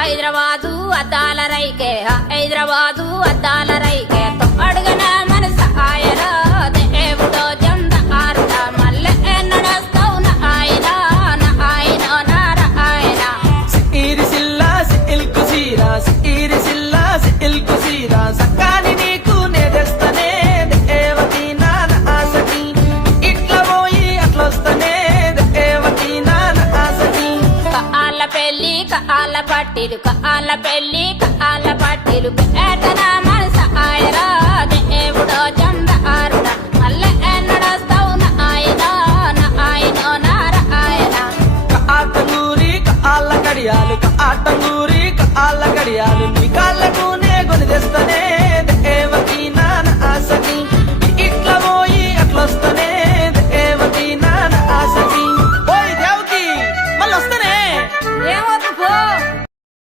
హైదరాబాదు అద్దాల రైకే హైదరాబాదు అద్దాల కాళ్ళ పెళ్ళి కాల పట్టిరు కాల పెళ్ళి కాల పట్టిరు ఏటన మనస ఆయరా దేవుడో చంద ఆరుడ. మల్లె నడస్తావు నా ఆయన నా ఆయన నార ఆయన. ఆటంగూరి కాళ్ళ కడియాలు ఆటంగూరి కాల కడియాలు Oh!